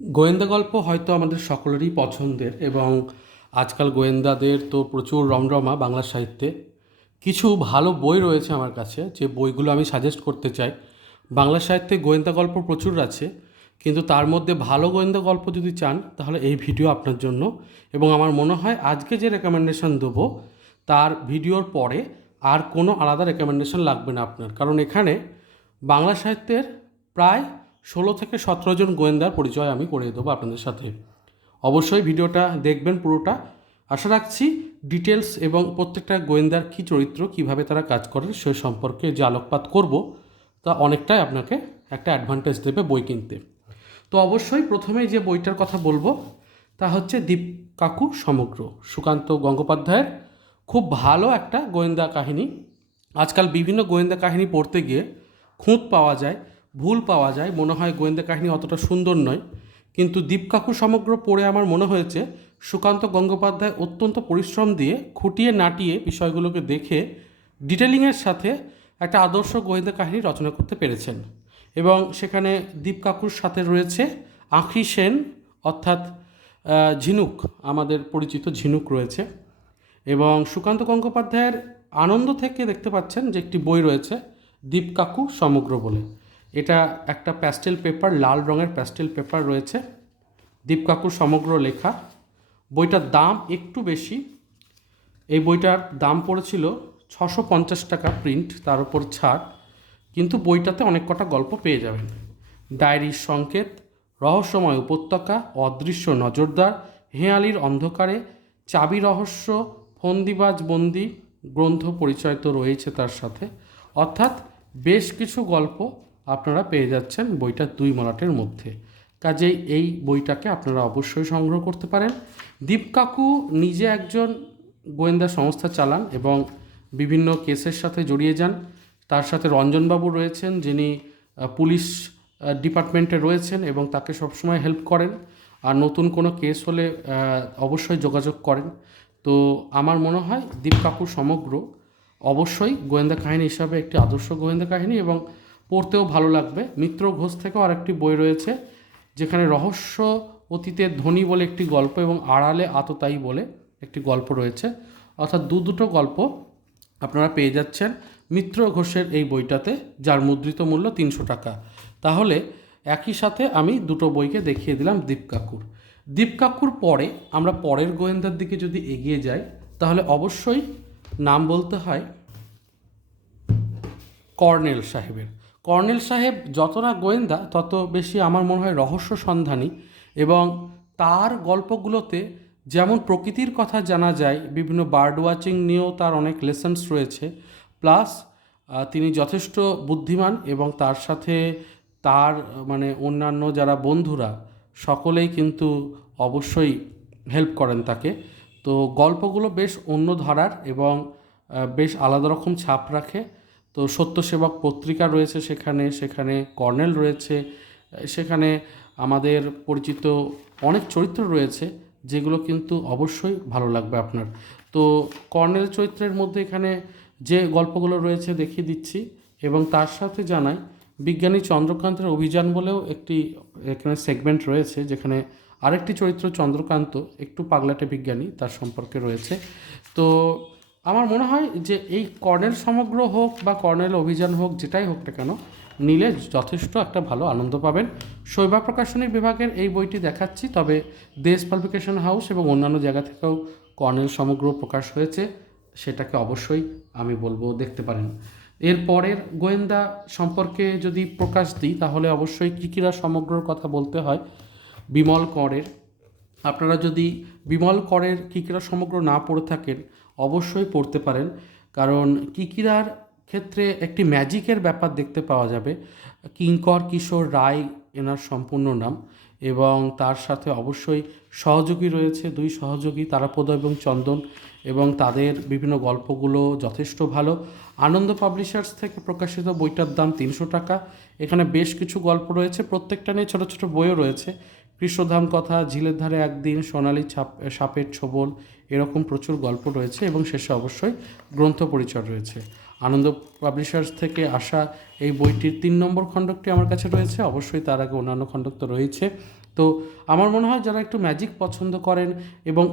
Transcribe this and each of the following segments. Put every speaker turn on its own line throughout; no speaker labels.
গোয়েন্দা গল্প হয়তো আমাদের সকলেরই পছন্দের এবং আজকাল গোয়েন্দাদের তো প্রচুর রমরমা বাংলা সাহিত্যে। কিছু ভালো বই রয়েছে আমার কাছে, যে বইগুলো আমি সাজেস্ট করতে চাই। বাংলা সাহিত্যে গোয়েন্দা গল্প প্রচুর আছে, কিন্তু তার মধ্যে ভালো গোয়েন্দা গল্প যদি চান, তাহলে এই ভিডিও আপনার জন্য। এবং আমার মনে হয় আজকে যে রেকমেন্ডেশন দেবো, তার ভিডিওর পরে আর কোনো আলাদা রেকমেন্ডেশন লাগবে না আপনার। কারণ এখানে বাংলা সাহিত্যের প্রায় ষোলো থেকে সতেরো জন গোয়েন্দার পরিচয় আমি করে দেবো আপনাদের সাথে। অবশ্যই ভিডিওটা দেখবেন পুরোটা। আশা রাখছি ডিটেলস এবং প্রত্যেকটা গোয়েন্দার কী চরিত্র, কীভাবে তারা কাজ করে সে সম্পর্কে যে আলোকপাত করব, তা অনেকটাই আপনাকে একটা অ্যাডভান্টেজ দেবে বই কিনতে। তো অবশ্যই প্রথমে যে বইটার কথা বলব, তা হচ্ছে দীপ কাকু সমগ্র। সুকান্ত গঙ্গোপাধ্যায়ের খুব ভালো একটা গোয়েন্দা কাহিনী। আজকাল বিভিন্ন গোয়েন্দা কাহিনী পড়তে গিয়ে খুঁত পাওয়া যায়। ভুল পাওয়া যায়। মনে হয় গোয়েন্দা কাহিনী অতটা সুন্দর নয়। কিন্তু দীপকাকু সমগ্র পড়ে আমার মনে হয়েছে, সুকান্ত গঙ্গোপাধ্যায় অত্যন্ত পরিশ্রম দিয়ে খুঁটিয়ে নাটিয়ে বিষয়গুলোকে দেখে ডিটেলিংয়ের সাথে একটা আদর্শ গোয়েন্দা কাহিনী রচনা করতে পেরেছেন। এবং সেখানে দীপকাকুর সাথে রয়েছে আঁখি সেন, অর্থাৎ ঝিনুক, আমাদের পরিচিত ঝিনুক রয়েছে। এবং সুকান্ত গঙ্গোপাধ্যায়ের আনন্দ থেকে দেখতে পাচ্ছেন যে একটি বই রয়েছে, দীপকাকু সমগ্র বলে। এটা একটা প্যাস্টেল পেপার লাল রঙের প্যাস্টেল পেপার রয়েছে। দীপকাকুর সমগ্র লেখা। বইটার দাম একটু বেশি। এই বইটার দাম পড়েছিল ছশো পঞ্চাশ টাকা প্রিন্ট তার উপর ছাড়। কিন্তু বইটাতে অনেক কটা গল্প পেয়ে যাবেন। ডায়েরির সংকেত, রহস্যময় উপত্যকা, অদৃশ্য নজরদার, হেঁয়ালির অন্ধকারে, চাবি রহস্য, ফন্দিবাজ বন্দি, গ্রন্থ পরিচয় তো রয়েছে তার সাথে। অর্থাৎ বেশ কিছু গল্প আপনারা পেয়ে যাচ্ছেন বইটা দুই মলাটের মধ্যে। কাজেই এই বইটাকে আপনারা অবশ্যই সংগ্রহ করতে পারেন। দীপ কাকু নিজে একজন গোয়েন্দা সংস্থা চালান এবং বিভিন্ন কেসের সাথে জড়িয়ে যান। তার সাথে রঞ্জনবাবু রয়েছেন, যিনি পুলিশ ডিপার্টমেন্টে রয়েছেন এবং তাকে সবসময় হেল্প করেন। আর নতুন কোনো কেস হলে অবশ্যই যোগাযোগ করেন। তো আমার মনে হয় দীপ কাকুর সমগ্র অবশ্যই গোয়েন্দা কাহিনী হিসাবে একটি আদর্শ গোয়েন্দা কাহিনী এবং পড়তেও ভালো লাগবে। মিত্র ঘোষ থেকেও আরেকটি বই রয়েছে, যেখানে রহস্য অতীতের ধ্বনি বলে একটি গল্প এবং আড়ালে আততায়ী বলে একটি গল্প রয়েছে। অর্থাৎ দু দুটো গল্প আপনারা পেয়ে যাচ্ছেন মিত্র ঘোষের এই বইটাতে, যার মুদ্রিত মূল্য তিনশো টাকা। তাহলে একই সাথে আমি দুটো বইকে দেখিয়ে দিলাম দীপ কাকুর। দীপ কাকুর পরে আমরা পরের গোয়েন্দার দিকে যদি এগিয়ে যাই, তাহলে অবশ্যই নাম বলতে হয় কর্নেল সাহেবের। কর্নেল সাহেব যত না গোয়েন্দা, তত বেশি আমার মনে হয় রহস্য সন্ধানী এবং তার গল্পগুলোতে যেমন প্রকৃতির কথা জানা যায়, বিভিন্ন বার্ড ওয়াচিং নিয়েও তার অনেক লেসন্স রয়েছে। প্লাস তিনি যথেষ্ট বুদ্ধিমান এবং তার সাথে তার মানে অন্যান্য যারা বন্ধুরা, সকলেই কিন্তু অবশ্যই হেল্প করেন তাকে। তো গল্পগুলো বেশ অন্য ধারার এবং বেশ আলাদা রকম ছাপ রাখে। তো সত্যসেবক পত্রিকা রয়েছে সেখানে সেখানে কর্নেল রয়েছে, সেখানে আমাদের পরিচিত অনেক চরিত্র রয়েছে যেগুলো কিন্তু অবশ্যই ভালো লাগবে আপনার। তো কর্নেল চরিত্রের মধ্যে এখানে যে গল্পগুলো রয়েছে দেখিয়ে দিচ্ছি এবং তার সাথে জানাই বিজ্ঞানী চন্দ্রকান্তের অভিযান বলেও একটি এখানে সেগমেন্ট রয়েছে যেখানে আরেকটি চরিত্র চন্দ্রকান্ত, একটু পাগলাটে বিজ্ঞানী তার সম্পর্কে রয়েছে। তো আমার মনে হয় যে এই কর্নেল সমগ্র হোক বা কর্নেল অভিযান হোক, যেটাই হোক না কেন, নিলে যথেষ্ট একটা ভালো আনন্দ পাবেন। শৈবা প্রকাশনী বিভাগের এই বইটি দেখাচ্ছি, তবে দেশ পাবলিকেশন হাউস এবং অন্যান্য জায়গা থেকেও কর্নেল সমগ্র প্রকাশ হয়েছে, সেটাকে অবশ্যই আমি বলব দেখতে পারেন। এর পরের গোয়েন্দা সম্পর্কে যদি প্রকাশ দিই, তাহলে অবশ্যই কিকিরা সমগ্রর কথা বলতে হয়। বিমল করের আপনারা যদি বিমল করের কিকিরা সমগ্র না পড়ে থাকেন, অবশ্যই পড়তে পারেন। কারণ কিকিরার ক্ষেত্রে একটি ম্যাজিকের ব্যাপার দেখতে পাওয়া যাবে। কিঙ্কর, কিশোর, রায় এনার সম্পূর্ণ নাম এবং তার সাথে অবশ্যই সহযোগী রয়েছে দুই সহযোগী, তারাপদ এবং চন্দন এবং তাদের বিভিন্ন গল্পগুলো যথেষ্ট ভালো। আনন্দ পাবলিশার্স থেকে প্রকাশিত বইটার দাম তিনশো টাকা। এখানে বেশ কিছু গল্প রয়েছে। প্রত্যেকটা নিয়ে ছোটো ছোটো বইও রয়েছে। কৃষ্ণধাম কথা, ঝিলের ধারে একদিন সোনালি ছাপ, সাপের ছোবল, এরকম প্রচুর গল্প রয়েছে এবং শেষে অবশ্যই গ্রন্থ পরিচয় রয়েছে। আনন্দ পাবলিশার্স থেকে আসা এই বইটির তিন নম্বর খণ্ডকটি আমার কাছে রয়েছে, অবশ্যই তার আগে অন্যান্য খণ্ডক তো রয়েছে। তো আমার মনে হয় যারা একটু ম্যাজিক পছন্দ করেন এবং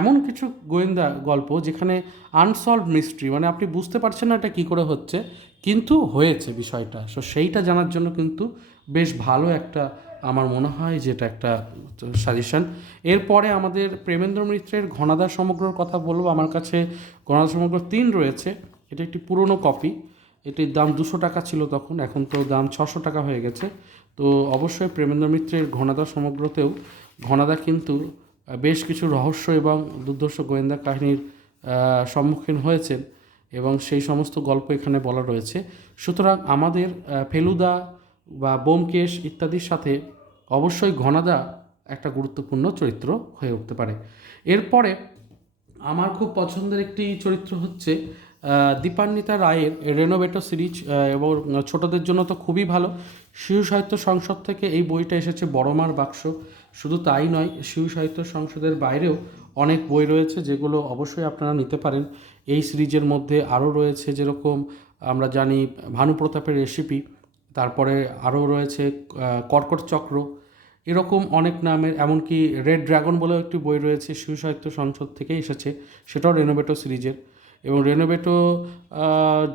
এমন কিছু গোয়েন্দা গল্প যেখানে আনসলভ মিস্ট্রি মানে আপনি বুঝতে পারছেন না এটা কী করে হচ্ছে, কিন্তু হয়েছে বিষয়টা। সো সেইটা জানার জন্য কিন্তু বেশ ভালো একটা আমার মনে হয় যে এটা একটা সাজেশন এরপরে আমাদের প্রেমেন্দ্র মিত্রের ঘনাদার সমগ্রর কথা বলব। আমার কাছে ঘনাদার সমগ্র তিন রয়েছে। এটা একটি পুরনো কপি এটির দাম দুশো টাকা ছিল তখন, এখন তো দাম ছশো টাকা হয়ে গেছে। তো অবশ্যই প্রেমেন্দ্র মিত্রের ঘনাদা সমগ্রতেও ঘনাদা কিন্তু বেশ কিছু রহস্য এবং দুর্ধর্ষ গোয়েন্দা কাহিনীর সম্মুখীন হয়েছেন এবং সেই সমস্ত গল্প এখানে বলা রয়েছে। সুতরাং আমাদের ফেলুদা বা বোমকেশ ইত্যাদির সাথে অবশ্যই ঘনাদা একটা গুরুত্বপূর্ণ চরিত্র হয়ে উঠতে পারে। এরপরে আমার খুব পছন্দের একটি চরিত্র হচ্ছে দীপান্বিতা রায়ের রেনোভেটো সিরিজ এবং ছোটদের জন্য তো খুবই ভালো। শিশু সাহিত্য সংসদ থেকে এই বইটা এসেছে বড়মার বাক্স। শুধু তাই নয়, শিশু সাহিত্য সংসদের বাইরেও অনেক বই রয়েছে যেগুলো অবশ্যই আপনারা নিতে পারেন। এই সিরিজের মধ্যে আরও রয়েছে যেরকম আমরা জানি ভানু প্রতাপের রেসিপি তারপরে আরও রয়েছে কর্কট চক্র। এরকম অনেক নামের, এমনকি রেড ড্রাগন বলেও একটি বই রয়েছে শিশু সাহিত্য সংসদ থেকে এসেছে, সেটাও রেনোভেটো সিরিজের। এবং রেনোভেটো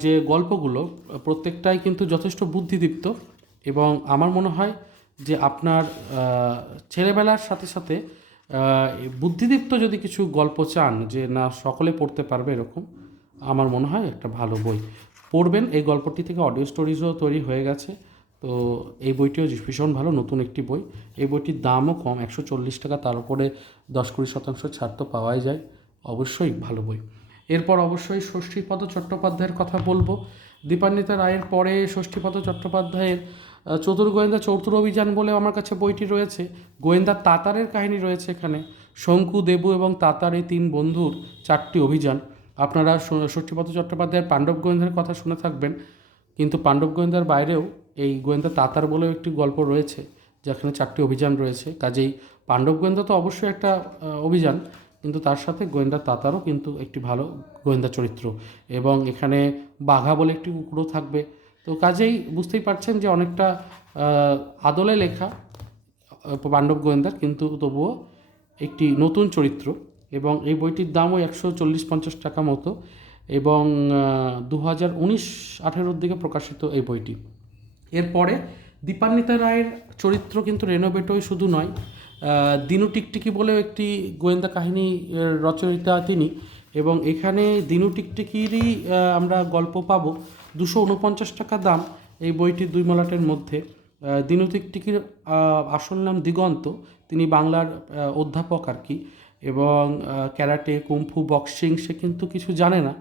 যে গল্পগুলো, প্রত্যেকটাই কিন্তু যথেষ্ট বুদ্ধিদীপ্ত এবং আমার মনে হয় যে আপনার ছেলেবেলার সাথে সাথে বুদ্ধিদীপ্ত যদি কিছু গল্প চান যে না সকলে পড়তে পারবে এরকম, আমার মনে হয় একটা ভালো বই। পড়বেন। এই গল্পটি থেকে অডিও স্টোরিজও তৈরি হয়ে গেছে। তো এই বইটিও ভীষণ ভালো, নতুন একটি বই। এই বইটির দামও কম, একশো চল্লিশ টাকা, তার উপরে দশ কুড়ি শতাংশ ছাড় তো পাওয়াই যায়। অবশ্যই ভালো বই। এরপর অবশ্যই ষষ্ঠীপদ চট্টোপাধ্যায়ের কথা বলব। দীপান্বিতা রায়ের পরে ষষ্ঠীপদ চট্টোপাধ্যায়ের চতুর গোয়েন্দা চতুর অভিযান বলে আমার কাছে বইটি রয়েছে। গোয়েন্দা তাতারের কাহিনী রয়েছে এখানে। শঙ্কু, দেবু এবং তাতার এই তিন বন্ধুর চারটি অভিযান। আপনারা ষষ্ঠীপদ চট্টোপাধ্যায়ের পাণ্ডব গোয়েন্দার কথা শুনে থাকবেন, কিন্তু পাণ্ডব গোয়েন্দার বাইরেও এই গোয়েন্দা তাতার বলেও একটি গল্প রয়েছে, যেখানে চারটি অভিযান রয়েছে। কাজেই পাণ্ডব গোয়েন্দা তো অবশ্যই একটা অভিযান, কিন্তু তার সাথে গোয়েন্দা তাতারও কিন্তু একটি ভালো গোয়েন্দা চরিত্র এবং এখানে বাঘা বলে একটি কুকুরও থাকবে। তো কাজেই বুঝতেই পারছেন যে অনেকটা আদলে লেখা পাণ্ডব গোয়েন্দার, কিন্তু তবুও একটি নতুন চরিত্র। এবং এই বইটির দামও একশো চল্লিশ পঞ্চাশ টাকা মতো এবং দু হাজার উনিশ আঠেরোর দিকে প্রকাশিত এই বইটি। এরপরে দীপান্বিতা রায়ের চরিত্র কিন্তু রেনোভেটোই শুধু নয় দিনু টিকটিকি বলেও একটি গোয়েন্দা কাহিনী রচয়িতা তিনি এবং এখানে দিনু টিকটিকিরই আমরা গল্প পাবো। দুশো উনপঞ্চাশ টাকা দাম এই বইটির দুই মলাটের মধ্যে। দিনু টিকটিকির আসল নাম দিগন্ত, তিনি বাংলার অধ্যাপক আর কি। এবং ক্যারাটে, কুম্ফু, বক্সিং সে কিন্তু কিছু জানে না।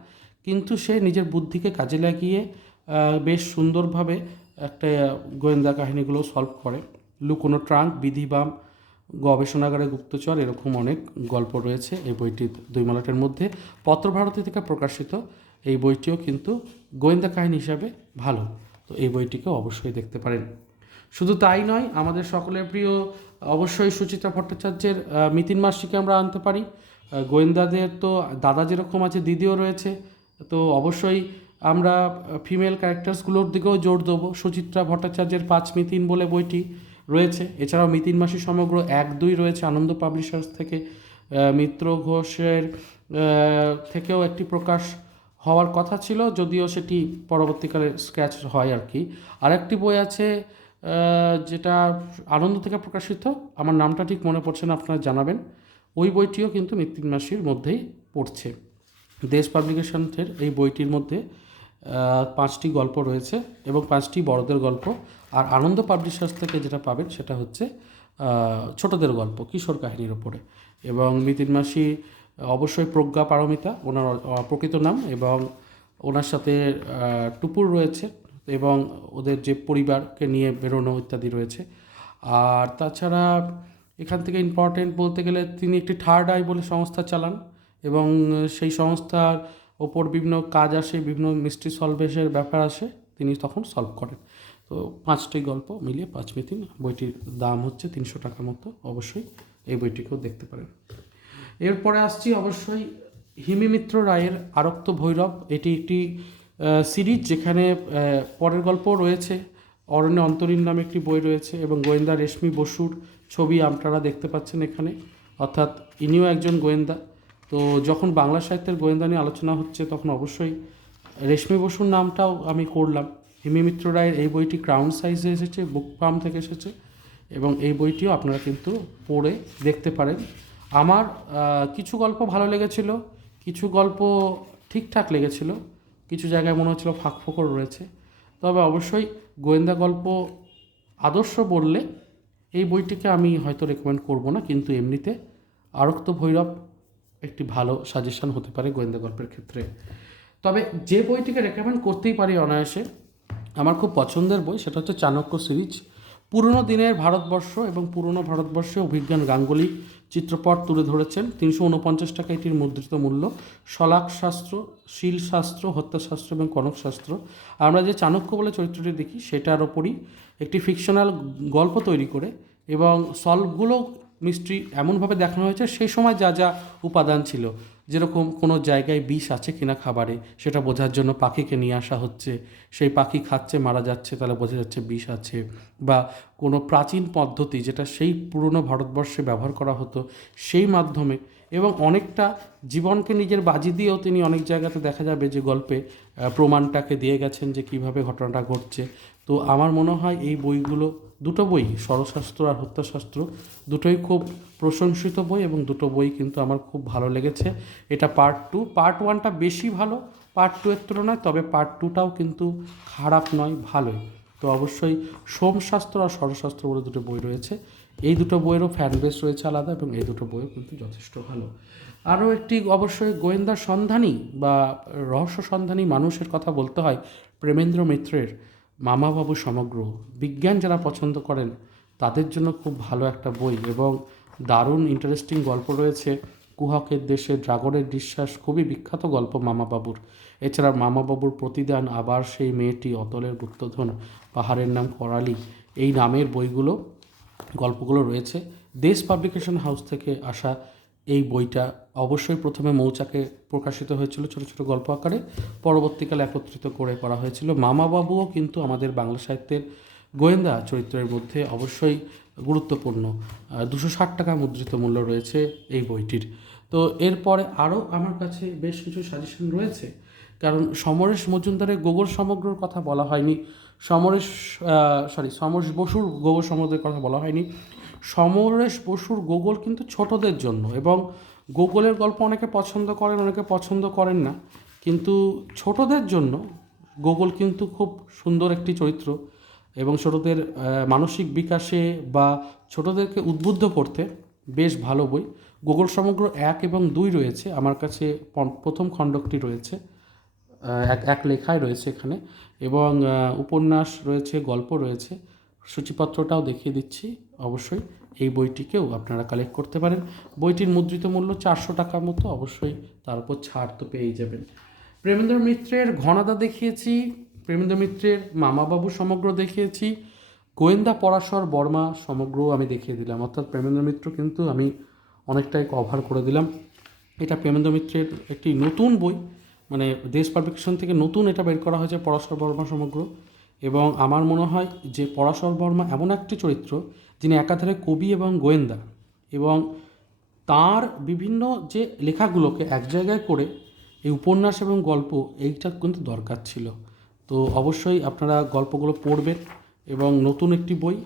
কিন্তু সে নিজের বুদ্ধিকে কাজে লাগিয়ে বেশ সুন্দরভাবে একটা গোয়েন্দা কাহিনীগুলো সলভ করে। লুকোনো ট্রাঙ্ক বিধিবাম গবেষণাগারে গুপ্তচর এরকম অনেক গল্প রয়েছে এই বইটির দুই মালাটের মধ্যে। পত্রভারতী থেকে প্রকাশিত এই বইটিও কিন্তু গোয়েন্দা কাহিনী হিসাবে ভালো। তো এই বইটিকে অবশ্যই দেখতে পারেন। শুধু তাই নয়, আমাদের সকলের প্রিয়, অবশ্যই সুচিত্রা ভট্টাচার্যের মিতিন মাসিকে আমরা আনতে পারি। গোয়েন্দাদের তো, দাদা যেরকম আছে, দিদিও রয়েছে। তো অবশ্যই আমরা ফিমেল ক্যারেক্টার্সগুলোর দিকেও জোর দেবো। সুচিত্রা ভট্টাচার্যের পাঁচ মিতিন বলে বইটি রয়েছে। এছাড়াও মিতিন মাসি সমগ্র এক দুই রয়েছে আনন্দ পাবলিশার্স থেকে। মিত্র ঘোষের থেকেও একটি প্রকাশ হওয়ার কথা ছিল, যদিও সেটি পরবর্তীকালে স্ক্র্যাচ হয় আর কি। আরেকটি বই আছে যেটা আনন্দ থেকে প্রকাশিত, আমার নামটা ঠিক মনে পড়ছে না, আপনারা জানাবেন। ওই বইটিও কিন্তু মৃত্যুন মাসির মধ্যেই পড়ছে। দেশ পাবলিকেশনের এই বইটির মধ্যে পাঁচটি গল্প রয়েছে এবং পাঁচটি বড়দের গল্প। আর আনন্দ পাবলিশার্স থেকে যেটা পাবেন, সেটা হচ্ছে ছোটদের গল্প, কিশোর কাহিনীর ওপরে। এবং মিতিন মাসি অবশ্যই প্রজ্ঞা পারমিতা, ওনার প্রকৃত নাম এবং ওনার সাথে টুপুর রয়েছে। এবং ওদের যে পরিবারকে নিয়ে বেরোনো ইত্যাদি রয়েছে। আর তাছাড়া এখান থেকে ইম্পর্টেন্ট বলতে গেলে তিনি একটি থার্ড আই বলে সংস্থা চালান এবং সেই সংস্থার ওপর বিভিন্ন কাজ আসে, বিভিন্ন মিস্ট্রি সলভেশের ব্যাপার আসে, তিনি তখন সলভ করেন। তো পাঁচটি গল্প মিলিয়ে পাঁচ মিতিন বইটির দাম হচ্ছে তিনশো টাকা মতো, অবশ্যই এই বইটিকেও দেখতে পারেন। এরপরে আসছি অবশ্যই হিমিমিত্র রায়ের আরক্ত ভৈরব। এটি একটি সিরিজ যেখানে পরের গল্প রয়েছে। অরণ্য অন্তরীণ নামে একটি বই রয়েছে এবং গোয়েন্দা রেশমি বসুর ছবি আপনারা দেখতে পাচ্ছেন এখানে। অর্থাৎ ইনিও একজন গোয়েন্দা। তো যখন বাংলা সাহিত্যের গোয়েন্দা নিয়ে আলোচনা হচ্ছে, তখন অবশ্যই রেশমি বসুর নামটাও আমি করলাম। হিমি মিত্র রায়ের এই বইটি ক্রাউন সাইজে এসেছে, বুক ফার্ম থেকে এসেছে এবং এই বইটিও আপনারা কিন্তু পড়ে দেখতে পারেন। আমার কিছু গল্প ভালো লেগেছিল, কিছু গল্প ঠিকঠাক লেগেছিল। কিছু জায়গায় মনে হচ্ছিল ফাঁক ফোকর রয়েছে। তবে অবশ্যই গোয়েন্দা গল্প আদর্শ বললে এই বইটিকে আমি হয়তো রেকমেন্ড করব না, কিন্তু এমনিতে আরক্ত ভৈরব একটি ভালো সাজেশন হতে পারে গোয়েন্দা গল্পের ক্ষেত্রে। তবে যে বইটিকে রেকমেন্ড করতেই পারি অনায়াসে, আমার খুব পছন্দের বই সেটা হচ্ছে চাণক্য সিরিজ পুরনো দিনের ভারতবর্ষ এবং পুরনো ভারতবর্ষে অভিজ্ঞান গাঙ্গুলি চিত্রপট তুলে ধরেছেন। তিনশো উনপঞ্চাশ টাকা এটির মুদ্রিত মূল্য। শলাক শাস্ত্র শিলশাস্ত্র, হত্যাশাস্ত্র এবং কনক শাস্ত্র আমরা যে চাণক্য বলে চরিত্রটি দেখি, সেটার ওপরই একটি ফিকশনাল গল্প তৈরি করে এবং সলভগুলো মিস্ট্রি এমনভাবে দেখানো হয়েছে সেই সময় যা যা উপাদান ছিল। যেরকম কোনো জায়গায় বিষ আছে কিনা খাবারে, সেটা বোঝার জন্য পাখিকে নিয়ে আসা হচ্ছে। সেই পাখি খাচ্ছে, মারা যাচ্ছে, তাহলে বোঝা যাচ্ছে বিষ আছে। বা কোনো প্রাচীন পদ্ধতি যেটা সেই পুরনো ভারতবর্ষে ব্যবহার করা হতো, সেই মাধ্যমে। এবং অনেকটা জীবনকে নিজের বাজি দিয়েও তিনি অনেক জায়গাতে দেখা যাবে যে গল্পে প্রমাণটাকে দিয়ে গেছেন যে কীভাবে ঘটনাটা ঘটছে। তো আমার মনে হয় এই বইগুলো, দুটো বই, স্বরশাস্ত্র আর হত্যাশাস্ত্র, দুটোই খুব প্রশংসিত বই এবং দুটো বই কিন্তু আমার খুব ভালো লেগেছে। এটা পার্ট টু পার্ট ওয়ানটা বেশি ভালো পার্ট টু এর তুলনায়, তবে পার্ট টুটাও কিন্তু খারাপ নয়, ভালোই। তো অবশ্যই সোমশাস্ত্র আর স্বরশাস্ত্র বলে দুটো বই রয়েছে। এই দুটো বইয়েরও ফ্যান বেস রয়েছে আলাদা এবং এই দুটো বইও কিন্তু যথেষ্ট ভালো। আরও একটি অবশ্যই গোয়েন্দা সন্ধানী বা রহস্য সন্ধানী মানুষের কথা বলতে হয়, প্রেমেন্দ্র মিত্রের। মামাবাবু সমগ্র। বিজ্ঞান যারা পছন্দ করেন, তাদের জন্য খুব ভালো একটা বই এবং দারুণ ইন্টারেস্টিং গল্প রয়েছে। কুহকের দেশে ড্রাগনের নিঃশ্বাস খুবই বিখ্যাত গল্প মামাবাবুর। এছাড়া মামাবাবুর প্রতিদান আবার সেই মেয়েটি অতলের গুপ্তধন, পাহাড়ের নাম করালি, এই নামের বইগুলো, গল্পগুলো রয়েছে। দেশ পাবলিকেশন হাউস থেকে আসা এই বইটা অবশ্যই প্রথমে মৌচাকে প্রকাশিত হয়েছিল ছোট ছোট গল্প আকারে, পরবর্তীকালে একত্রিত করে করা হয়েছিল। মামাবাবুও কিন্তু আমাদের বাংলা সাহিত্যের গোয়েন্দা চরিত্রের মধ্যে অবশ্যই গুরুত্বপূর্ণ। দুশো ষাট টাকা মুদ্রিত মূল্য রয়েছে এই বইটির। তো এরপরে আরও আমার কাছে বেশ কিছু সাজেশন রয়েছে। কারণ সমরেশ মজুমদারের গোবর সমগ্রর কথা বলা হয়নি। সমরেশ সরি সমরেশ বসুর গোবর সমগ্রের কথা বলা হয়নি। সমরেশ বসুর গোগল কিন্তু ছোটদের জন্য এবং গোগলের গল্প অনেকে পছন্দ করেন, অনেকে পছন্দ করেন না। কিন্তু ছোটদের জন্য গোগল কিন্তু খুব সুন্দর একটি চরিত্র এবং ছোটদের মানসিক বিকাশে বা ছোটদেরকে উদ্বুদ্ধ করতে বেশ ভালো বই। গোগল সমগ্র এক এবং দুই রয়েছে, আমার কাছে প্রথম খণ্ডকটি রয়েছে এক এক লেখায় রয়েছে এখানে এবং উপন্যাস রয়েছে, গল্প রয়েছে। সূচিপত্রটাও দেখিয়ে দিচ্ছি। অবশ্যই এই বইটিকেও আপনারা কালেক্ট করতে পারেন। বইটির মুদ্রিত মূল্য চারশো টাকার মতো, অবশ্যই তার উপর ছাড় তো পেয়েই যাবেন। প্রেমেন্দ্র মিত্রের ঘনাদা দেখিয়েছি, প্রেমেন্দ্র মিত্রের মামাবাবু সমগ্র দেখিয়েছি, গোয়েন্দা পরাশর বর্মা সমগ্র আমি দেখিয়ে দিলাম। অর্থাৎ প্রেমেন্দ্র মিত্র কিন্তু আমি অনেকটাই কভার করে দিলাম। এটা প্রেমেন্দ্র মিত্রের একটি নতুন বই মানে দেশ পাবলিকেশন থেকে নতুন এটা বের করা হয়েছে পরাশর বর্মা সমগ্র। এবং আমার মনে হয় যে পরাশর বর্মা এমন একটি চরিত্র যিনি একাধারে কবি এবং গোয়েন্দা এবং তার বিভিন্ন যে লেখাগুলোকে এক জায়গায় করে এই উপন্যাস এবং গল্প এইটা কিন্তু দরকার ছিল। তো অবশ্যই আপনারা গল্পগুলো পড়বেন এবং নতুন একটি বই।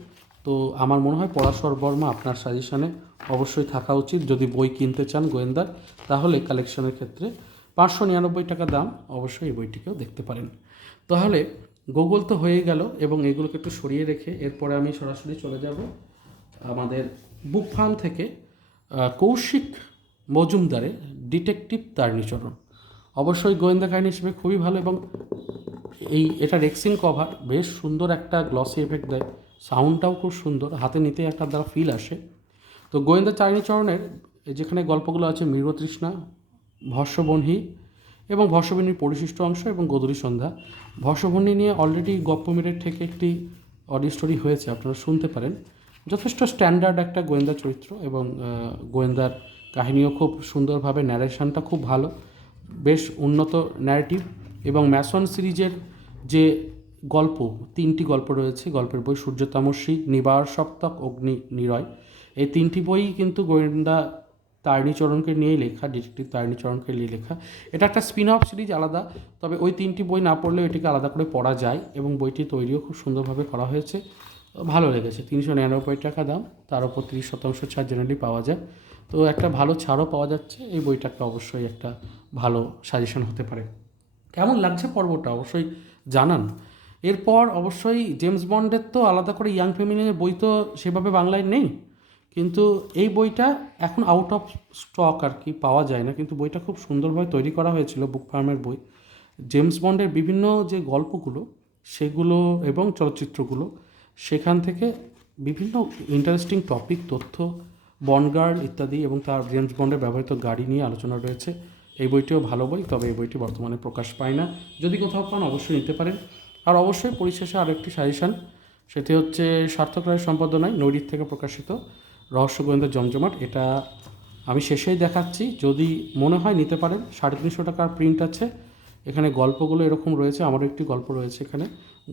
তো আমার মনে হয় পরাশর বর্মা আপনার সাজেশনে অবশ্যই থাকা উচিত। যদি বই কিনতে চান গোয়েন্দার, তাহলে কালেকশনের ক্ষেত্রে পাঁচশো নিরানব্বই টাকা দাম অবশ্যই এই বইটিকেও দেখতে পারেন। তাহলে গুগল তো হয়ে গেল এবং এগুলোকে একটু সরিয়ে রেখে এরপরে আমি সরাসরি চলে যাব আমাদের বুক ফার্ম থেকে কৌশিক মজুমদারের ডিটেকটিভ তারিণীচরণ অবশ্যই গোয়েন্দা কাহিনী হিসেবে খুবই ভালো এবং এই এটা রেক্সিন কভার বেশ সুন্দর একটা গ্লসি এফেক্ট দেয় সাউন্ডটাও খুব সুন্দর, হাতে নিতে একটা দ্বারা ফিল আসে। তো গোয়েন্দা চারিণীচরণের যেখানে গল্পগুলো আছে মৃগতৃষ্ণা ভস্যবহ্নি এবং ভস্যবহ্নির পরিশিষ্ট অংশ এবং গদুরী সন্ধ্যা। ভস্যবহ্নি নিয়ে অলরেডি গপ্পমিরের থেকে একটি অডিও স্টোরি হয়েছে, আপনারা শুনতে পারেন। যথেষ্ট স্ট্যান্ডার্ড একটা গোয়েন্দা চরিত্র এবং গোয়েন্দার কাহিনীও খুব সুন্দরভাবে ন্যারেশনটা খুব ভালো, বেশ উন্নত ন্যারেটিভ এবং ম্যাসন সিরিজের যে গল্প, তিনটি গল্প রয়েছে, গল্পের বই সূর্য তামসী নিবার সপ্তক অগ্নি নিরয়। এই তিনটি বই কিন্তু গোয়েন্দা তারিণীচরণকে নিয়েই লেখা ডিটেকটিভ তারিণীচরণকে নিয়ে লেখা। এটা একটা স্পিন অফ সিরিজ আলাদা, তবে ওই তিনটি বই না পড়লেও এটিকে আলাদা করে পড়া যায় এবং বইটি তৈরিও খুব সুন্দরভাবে করা হয়েছে। ভালো লেগেছে, তিনশো নিরানব্বই টাকা দাম, তার উপর তিরিশ শতাংশ ছাড় জেনারেলি পাওয়া যায়। তো একটা ভালো ছাড়ও পাওয়া যাচ্ছে, এই বইটাকে অবশ্যই একটা ভালো সাজেশন হতে পারে। কেমন লাগছে পর্বটা অবশ্যই জানান। এরপর অবশ্যই জেমস বন্ডের তো আলাদা করে ইয়াং ফেমিনের বই তো সেভাবে বাংলায় নেই। কিন্তু এই বইটা এখন আউট অফ স্টক আর কি পাওয়া যায় না। কিন্তু বইটা খুব সুন্দরভাবে তৈরি করা হয়েছিল বুক ফার্মের বই। জেমস বন্ডের বিভিন্ন যে গল্পগুলো, সেগুলো এবং চলচ্চিত্রগুলো, সেখান থেকে বিভিন্ন ইন্টারেস্টিং টপিক তথ্য বনগার্ড ইত্যাদি এবং তার জেমস বন্ডের ব্যবহৃত গাড়ি নিয়ে আলোচনা রয়েছে। এই বইটিও ভালো বই, তবে এই বইটি বর্তমানে প্রকাশ পায় না। যদি কোথাও পান অবশ্যই নিতে পারেন। আর অবশ্যই পরিশেষে আরেকটি সাজেশান সেটি হচ্ছে সার্থক রায়ের সম্পাদনায় নৈরিত থেকে প্রকাশিত রহস্য গোয়েন্দা জমজমাট, এটা আমি শেষেই দেখাচ্ছি। যদি মনে হয় নিতে পারেন, সাড়ে তিনশো টাকার প্রিন্ট আছে। এখানে গল্পগুলো এরকম রয়েছে, আমারও একটি গল্প রয়েছে এখানে।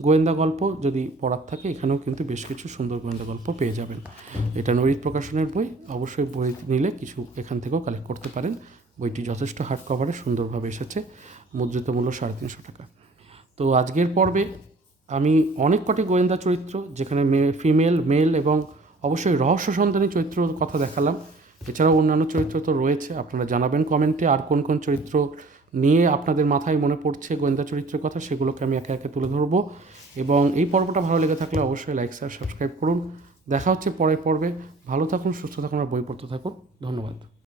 গোয়েন্দা গল্প যদি পড়ার থাকে, এখানেও কিন্তু বেশ কিছু সুন্দর গোয়েন্দা গল্প পেয়ে যাবেন। এটা নৈরিত প্রকাশনের বই, অবশ্যই বই নিলে কিছু এখান থেকেও কালেক্ট করতে পারেন। বইটি যথেষ্ট হার্ড কভারে সুন্দরভাবে এসেছে, মুদ্রিত মূল্য সাড়ে তিনশো টাকা। তো আজকের পর্বে আমি অনেক কটি গোয়েন্দা চরিত্র, যেখানে মে ফিমেল মেল এবং অবশ্যই রহস্য সন্ধানী চরিত্র কথা দেখালাম। এছাড়াও অন্যান্য চরিত্র তো রয়েছে, আপনারা জানাবেন কমেন্টে। আর কোন কোন চরিত্র নিয়ে আপনাদের মাথায় মনে পড়ছে গোয়েন্দা চরিত্রের কথা, সেগুলোকে আমি একে একে তুলে ধরবো। এবং এই পর্বটা ভালো লেগে থাকলে অবশ্যই লাইক, শেয়ার, সাবস্ক্রাইব করুন। দেখা হচ্ছে পরের পর্বে। ভালো থাকুন, সুস্থ থাকুন, আর বই পড়তে থাকুন। ধন্যবাদ।